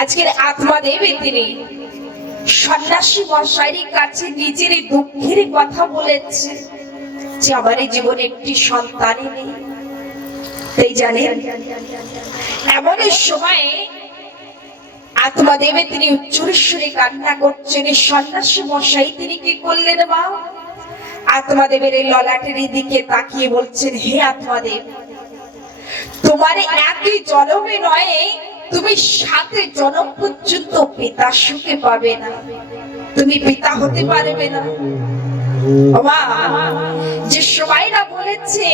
আজকের আত্মা দেবে তিনি। সন্ন্যাসী মশাইয়ের কাছে নিজের দুঃখের কথা বলেছে যে আমার জীবনে একটি সন্তানই নেই। তাই জানেন, এমন সময়ে আত্মা দেবে তিনি উচ্চস্বরে কান্না করছেন। সন্ন্যাসী মশাই তিনি কি করলেন মা? আত্মাদেবের এই ললাটের দিকে তাকিয়ে বলছেন, হে আত্মাদেব তোমার একই জন্মে নয় তুমি সাথে জন্ম পর্যন্ত পিতা সুখে পাবে না। তুমি পিতা হতে পারবে না। মা, যে সবাই না বলেছে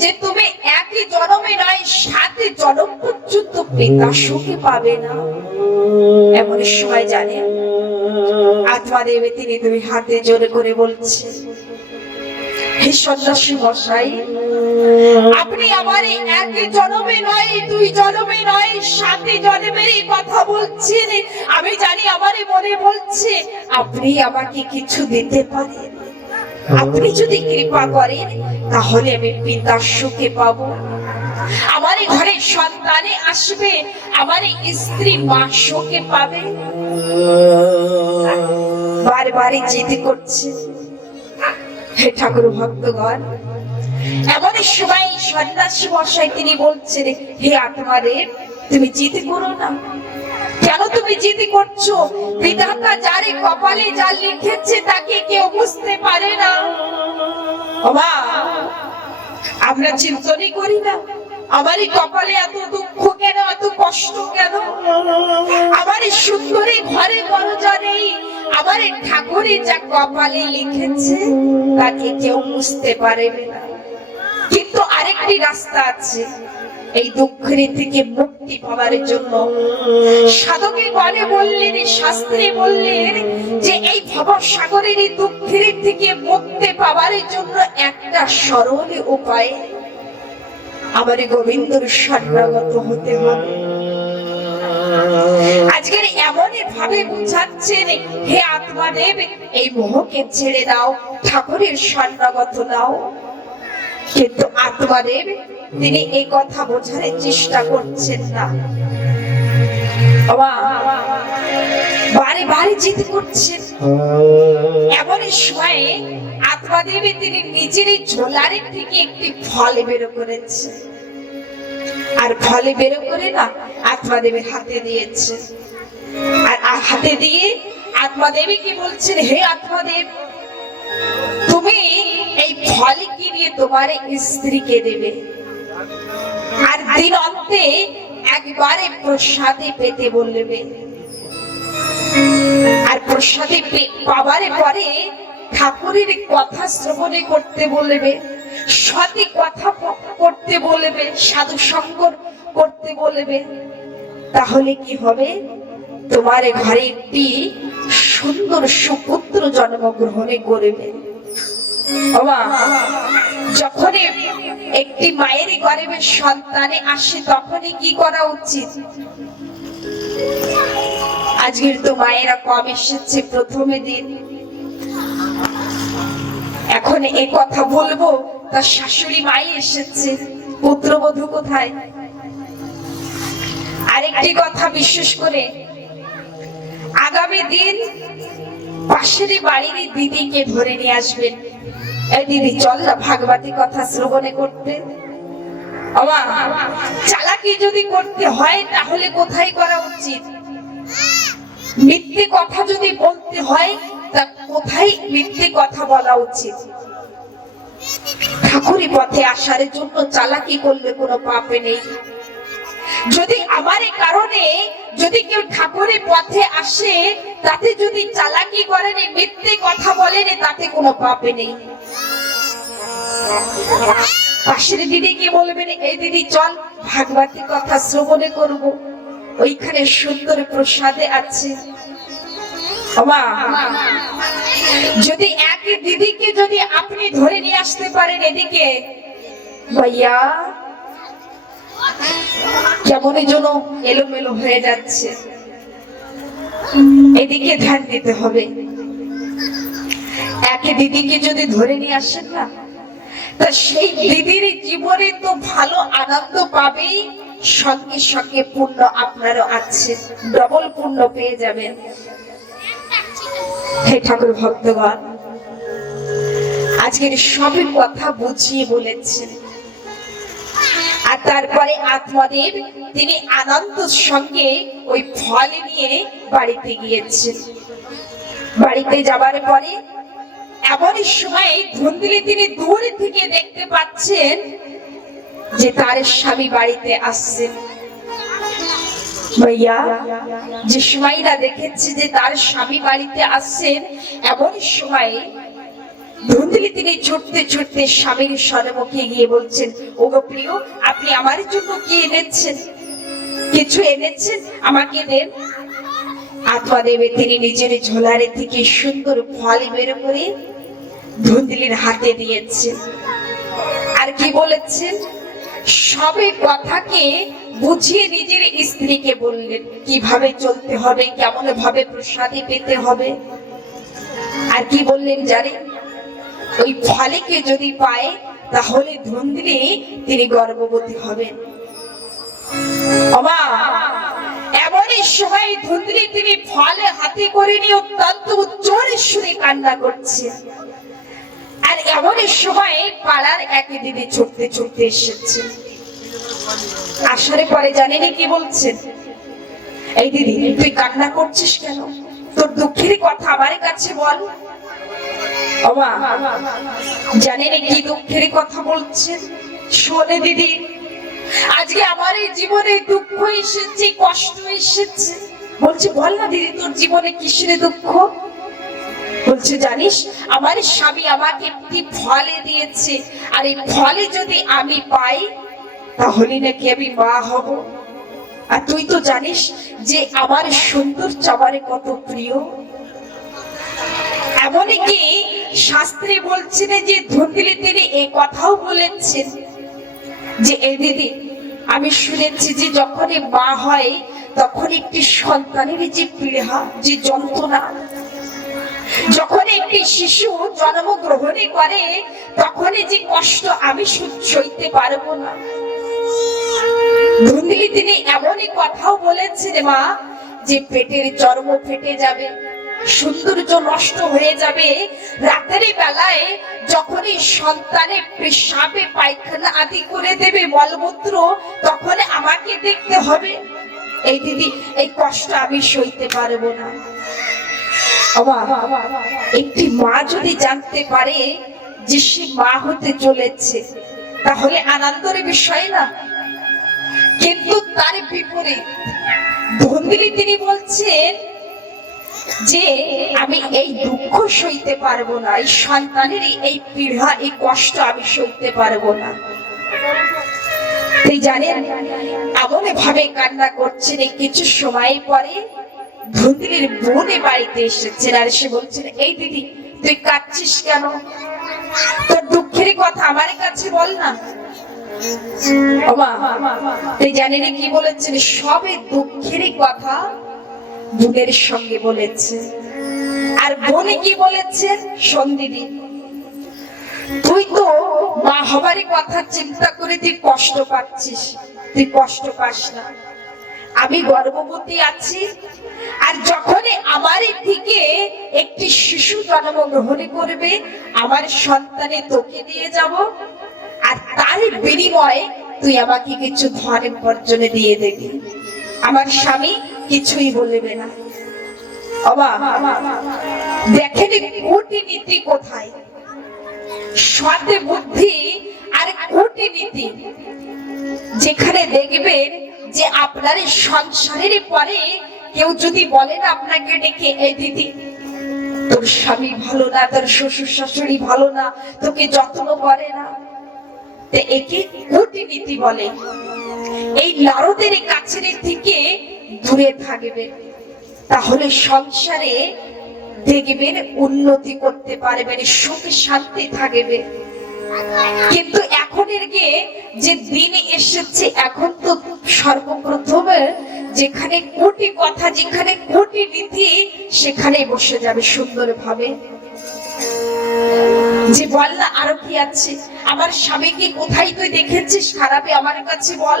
যে তুমি একই জন্মে নয়, সাথে জন্ম পর্যন্ত পিতা সুখে পাবে না। এমন সময় জানেন আত্মা দেবে তিনি তুমি হাতে জোরে করে বলছে হে সন্ন্যাসী মশাই, আপনি আমার এক জন্মে নয়, দুই জন্মে নয় সাথে জন্মেরই কথা বলছেন। আমি জানি আমার মনে বলছে, আপনি আমাকে কিছু দিতে পারেন। আপনি যদি কৃপা করেন, তাহলে আমি পিতার সুখে পাবো। আমার ঘরে সন্তানে আসবে, আমার স্ত্রী মা সুখে পাবে। বারবারই জিদি করছে। ঠাকুর ভক্তগণ। এমন সময় সন্ন্যাসী মশাই তিনি বলছেন, হে আত্মাদের তুমি জিতে করো না। কেন তুমি জিতে করছ? বিধাতা যারে কপালে যা লিখেছে তাকে কেউ বুঝতে পারে না। বাবা আমরা চিন্তনই করি না। আমারই কপালে এত দুঃখ কেন, এত কষ্ট কেন? আমার এই সুন্দরী ঘরে দরজা নেই। আমার এই ঠাকুরে যা কপালে লিখেছে, তাকে কেউ বুঝতে পারবে না। কিন্তু আরেকটি রাস্তা আছে, এই দুঃখের থেকে মুক্তি পাওয়ার জন্য। সাধকে গণে বললেন, শাস্ত্রে বললেন যে, এই ভব সাগরের এই দুঃখের থেকে মুক্তি পাওয়ার জন্য একটা সরল উপায়। আমার গোবিন্দর স্বর্ণগত হতে হবে। আজকের এমন ভাবে বুঝাচ্ছেন, হে আত্মাদেব, এই মোহকে ছেড়ে দাও, ঠাকুরের স্বর্ণগত দাও। কিন্তু আত্মাদেব, তিনি এই কথা বোঝার চেষ্টা করছেন না। বারে বারে জিতে করছেন। এমন সময়ে আত্মাদেবী তিনি নিজেরই ঝোলারের থেকে একটি ফল বের করেছে আর ফলে বের করে না আত্মাদেবীর হাতে দিয়েছে। আর হাতে দিয়ে আত্মাদেবী কি বলছেন? হে আত্মাদেব, তুমি এই ফল কিনে তোমার স্ত্রীকে দেবে? আর দিন অন্তে একবারে প্রসাদে পেতে বলবে আর প্রসাদে পাবারে পরে ঠাকুরের কথা শ্রবণে করতে বলবে সতী কথা করতে বলবে, সাধু সঙ্গর করতে বলবে, তাহলে কি হবে? তোমার ঘরে একটি সুন্দর সুপুত্র জন্মগ্রহণে করবে। বাবা যখন একটি মায়ের গর্ভে সন্তানে আসে, তখনই কি করা উচিত? আজকের তো মায়েরা কম এসেছে প্রথমে দিন। এখন এ কথা বলব তার শাশুড়ি মাই এসেছে। পুত্রবধূ কোথায়? আরেকটি কথা বিশেষ করে, আগামী দিন পাশের বাড়ির দিদিকে ধরে নিয়ে আসবেন। এই দিদি, চল না, ভাগবতী কথা শ্রবণে করতে। আমা চালাকি যদি করতে হয়, তাহলে কোথায় করা উচিত? মিথ্যে কথা যদি বলতে হয়, তা কোথায় মিথ্যে কথা বলা উচিত? ঠাকুরি পথে আসার জন্য চালাকি করলে কোনো পাপে নেই। যদি আমার কারণে যদি কেউ ঠাকুরের পথে আসে তাতে যদি চালাকি করেন মিথ্যে কথা বলেন তাতে কোনো পাপে নেই। পাশের দিদি কি বলবেন? এই দিদি চল ভাগবতী কথা শ্রবণে করব। ওইখানে সুন্দর প্রসাদে আছে। ওমা, যদি এক দিদিকে যদি আপনি ধরে নিয়ে আসতে পারেন এদিকে, ভাইয়া কেমন যেন এলোমেলো হয়ে যাচ্ছে। এদিকে ধ্যান দিতে হবে। একে দিদিকে যদি ধরে নিয়ে আসেন না, তা সেই দিদির জীবনে তো ভালো আনন্দ পাবেই, সঙ্গে সঙ্গে পূর্ণ আপনারও আছে ডবল পূর্ণ পেয়ে যাবেন। হে ঠাকুর ভক্তগণ, আজকের সবই কথা বুঝিয়ে বলেছেন আর তারপরে আত্মদেব তিনি আনন্দের সঙ্গে ওই ফল নিয়ে বাড়িতে গিয়েছেন। বাড়িতে যাবার পরে এমন সময় ধুন্দুলি তিনি দূর থেকে দেখতে পাচ্ছেন যে তার স্বামী বাড়িতে আসছেন। ভাইয়া, যে সময়টা দেখেছি যে তার স্বামী বাড়িতে আসছেন, এমন সময় ধুন্দুলি তিনি ছুটতে ছুটতে স্বামীর গিয়ে বলছেন প্রিয়, আপনি আমার জন্য কি এনেছেন? কিছু এনেছেন? আমাকে দেন। আত্মা দেবে তিনি নিজের ঝোলারে থেকে সুন্দর ফল বের করে ধুন্দুলির হাতে দিয়েছেন। আর কি বলেছেন? সবে কথাকে বুঝিয়ে নিজের স্ত্রীকে বললেন, কীভাবে চলতে হবে? কেমন ভাবে প্রসাদী পেতে হবে? আর কি বললেন জানেন ওই ফলেকে যদি পায়, তাহলে ধুন্দুলি তিনি গর্ভবতী হবেন। এমনই সময় ধুন্দুলি তিনি ফলে হাতে করে নিয়ে অত্যন্ত উচ্চরে সুরে কান্না করছে আর এমনই সময় পাড়ার একে দিদি ছুটতে ছুটতে এসেছে। আসারে পরে জানেনি কি বলছেন? এই দিদি, তুই কান্না করছিস কেন? তোর দুঃখের কথা আমার কাছে বল। অমা জানেন কি দুঃখের কথা বলছেন? শোনে দিদি, আজকে আমার এই জীবনে দুঃখ এসেছে, কষ্ট এসেছে। বলছে, বল না দিদি, তোর জীবনে কিসের দুঃখ? বলছে, জানিস, আমার স্বামী আমাকে একটি ফলে দিয়েছে। আর এই ফলে যদি আমি পাই, তাহলে নাকি আমি মা হব। আর তুই তো জানিস যে আমার সুন্দর চাবারে কত প্রিয়। এমনকি শাস্ত্রে বলছেন যে ধুন্দুলি তিনি এই কথাও বলেছেন যে, এই দিদি, আমি শুনেছি যে যখনই মা হয়, তখন একটি সন্তানের যে পীড়া, যে যন্ত্রণা যখন একটি শিশু জন্মগ্রহণে করে, তখনই যে কষ্ট আমি সইতে পারব না। ধুন্দুলি তিনি এমনই কথাও বলেছেন মা, যে পেটের চর্ম ফেটে যাবে, সৌন্দর্য নষ্ট হয়ে যাবে। রাতের বেলায় যখনই সন্তানে পেশাবে, পায়খানা আদি করে দেবে মলমূত্র, তখন আমাকে দেখতে হবে। এই দিদি, এই কষ্ট আমি সইতে পারব না। একটি মা যদি জানতে পারে যে সে মা হতে চলেছে, তাহলে আনন্দের বিষয় না? কিন্তু তার বিপরীত ধন্দিলি তিনি বলছেন যে, আমি এই দুঃখ সইতে পারব না, এই সন্তানের এই পীড়া, এই কষ্ট আমি সইতে পারব না। তুই জানেন এমন ভাবে কান্না করছেন কিছু সময় পরে ধুন্দুলির বোনে বাড়িতে এসেছেন আর সে বলছেন, এই দিদি, তুই কাঁদছিস কেন? তোর দুঃখের কথা আমার কাছে বল না। জানেন কি বলেছেন, সবে দুঃখেরই কথা বোনের সঙ্গে বলেছে আর বোনে কি বলেছেন? সন্দিদি তুই তো মা হবারই কথা চিন্তা করে তুই কষ্ট পাচ্ছিস, তুই কষ্ট পাস না। আমি গর্ভবতী আছি। আর যখনই আমার থেকে একটি শিশু জন্মগ্রহণ করবে, আমার সন্তানে তোকে দিয়ে যাব। আর তার বিনিময়ে তুই আমাকে কিছু ধন উপার্জনে দিয়ে দেবি। আমার স্বামী কিছুই বলবে না। অবা দেখেনি কূটনীতি কোথায়? সতে বুদ্ধি কূটনীতি যেখানে দেখবেন যে আপনার সংসারের পরে কেউ যদি বলেন আপনাকে ডেকে, এই দিদি, তোর স্বামী ভালো না, তোর শ্বশুর শাশুড়ি ভালো না, তোকে যত্ন করে না। একে কূটনীতি বলে। এই নারদের কাছের থেকে দূরে থাকবে। তাহলে সংসারে দেখবেন উন্নতি করতে পারবেন, সুখ শান্তি থাকবে। কিন্তু এখনের গিয়ে যে দিন এসেছে, এখন তো যেখানে কোটি কথা, যেখানে কোটি নীতি, সেখানে বসে যাবে সুন্দর ভাবে যে বল না, আরও কি আছে? আমার স্বামীকে কোথায় তুই দেখেছিস? খারাপে আমার কাছে বল।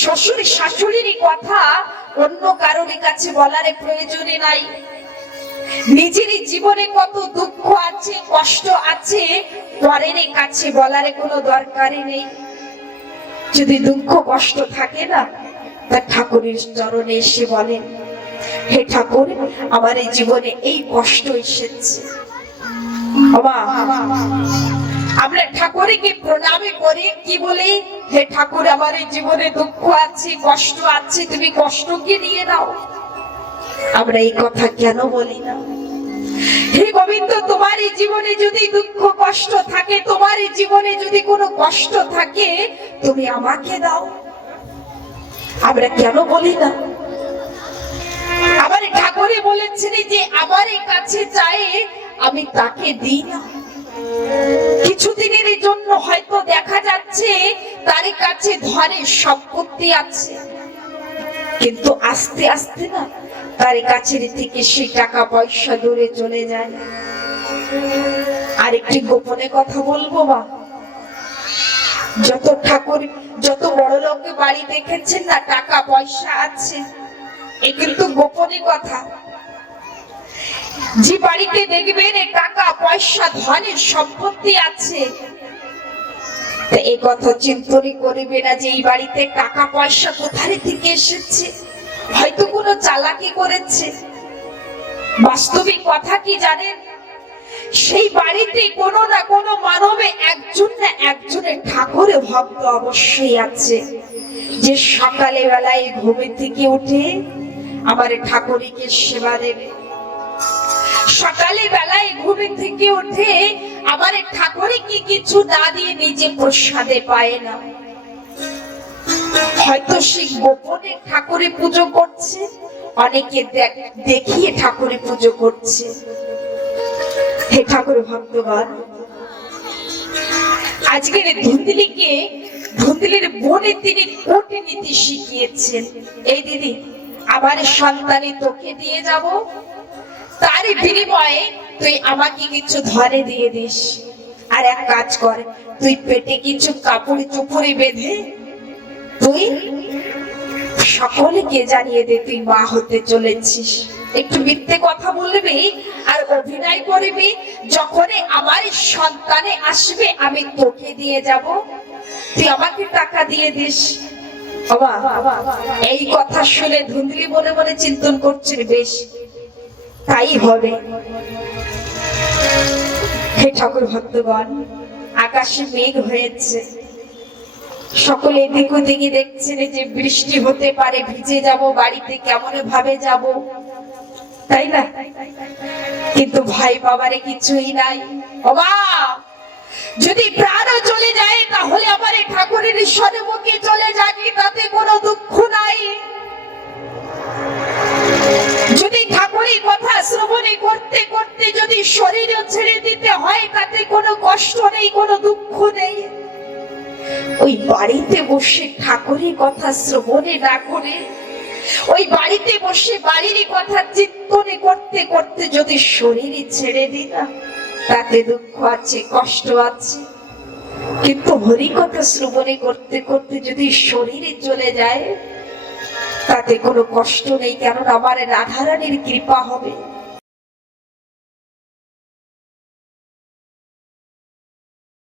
শ্বশুর শাশুড়ির কথা অন্য কারোর কাছে বলার প্রয়োজনে নাই। নিজের জীবনে কত দুঃখ আছে, কষ্ট আছে, পরের কাছে বলার কোনো দরকারই নেই। যদি দুঃখ, কষ্ট থাকে না, তা ঠাকুরের চরণে এসে বলেন হে ঠাকুর, আমার এই জীবনে এই কষ্ট এসেছে। আমরা ঠাকুরকে প্রণামে করি, কি বলি? হে ঠাকুর, আমার এই জীবনে দুঃখ আছে, কষ্ট আছে, তুমি কষ্টকে নিয়ে নাও। আমরা এই কথা কেন বলি না? হে গোবিন্দ তোমার এই জীবনে যদি দুঃখ, কষ্ট থাকে তোমার এই জীবনে যদি কোনো কষ্ট থাকে, তুমি আমাকে দাও। আমরা কেন বলি না? আমার ঠাকুরে বলেছেন যে আমার কাছে চাই, আমি তাকে দিই না। কিছুদিনের জন্য হয়তো দেখা যাচ্ছে, তার কাছে ধনের সম্পত্তি আছে। কিন্তু আস্তে আস্তে না তার কাছের থেকে সেই টাকা পয়সা দূরে চলে যায়। আরেকটি গোপনে কথা বলব বা যত ঠাকুর, যত বড় লোকের বাড়ি দেখেছেন না টাকা পয়সা আছে। এ কিন্তু গোপনে কথা। যে বাড়িতে দেখবেন, এ টাকা পয়সা, ধনের সম্পত্তি আছে। এই কথা চিন্তনই করবে না যে এই বাড়িতে টাকা পয়সা কোথায় থেকে এসেছে? হয়তো কোনো চালাকি করেছে। বাস্তবিক কথা কি জানেন? সেই বাড়িতে কোনো না কোনো মানবে একজন না একজনের ঠাকুরে ভক্ত অবশ্যই আছে। যে সকালে বেলায় ঘুমে থেকে উঠে আমার ঠাকুরকে সেবা দেবে। সকালে বেলায় ঘুমে থেকে উঠে আমার ঠাকুরে কি কিছু না দিয়ে নিজে প্রসাদে পায় না। হয়তো সে গোপনে ঠাকুরে পুজো করছে, অনেকে দেখ- দেখিয়ে ঠাকুরে পুজো করছে। হে ঠাকুর ভক্তগণ, আজকের ধুন্দলিকে ধুন্দলির বোনে তিনি কূটনীতি শিখিয়েছেন। এই দিদি, আমার সন্তানে তোকে দিয়ে যাব। তার বিনিময়ে তুই আমাকে কিছু ধরে দিয়ে দিস। আর এক কাজ কর, তুই পেটে কিছু কাপড় চোপড়ে বেঁধে তুই? সকলকে জানিয়ে দে তুই মা হতে চলেছিস? একটু মিথ্যে কথা বলবি আর অভিনয় করবি? যখন আমার সন্তানে আসবে, আমি তোকে দিয়ে যাব। তুই আমাকে টাকা দিয়ে দিস। এই কথা শুনে ধুন্দলি মনে মনে চিন্তন করছেন বেশ, তাই হবে। হে ঠাকুর ভক্তগণ, আকাশে মেঘ হয়েছে। সকলে এদিক ওদিকে দেখছেন যে বৃষ্টি হতে পারে, ভিজে যাব, বাড়িতে কেমন ভাবে যাব? তাই না? কিন্তু ভাই বাবারে কিছুই নাই। বাবা, যদি প্রাণও চলে যায়, তাহলে আমার এই ঠাকুরের সন্মুখে চলে যাবে, তাতে কোনো দুঃখ নাই। যদি ঠাকুরের কথা শ্রবণে করতে করতে যদি শরীরও ছেড়ে দিতে হয়, তাতে কোনো কষ্ট নেই, কোনো দুঃখ নেই। ওই বাড়িতে বসে ঠাকুরের কথা শ্রবণে না করে, ওই বাড়িতে বসে বাড়ির কথা চিন্তনে করতে করতে যদি শরীরে ছেড়ে না তাতে দুঃখ আছে, কষ্ট আছে। কিন্তু হরি কথা শ্রবণে করতে করতে যদি শরীরে চলে যায়, তাতে কোনো কষ্ট নেই কারণ আমার রাধারানীর কৃপা হবে।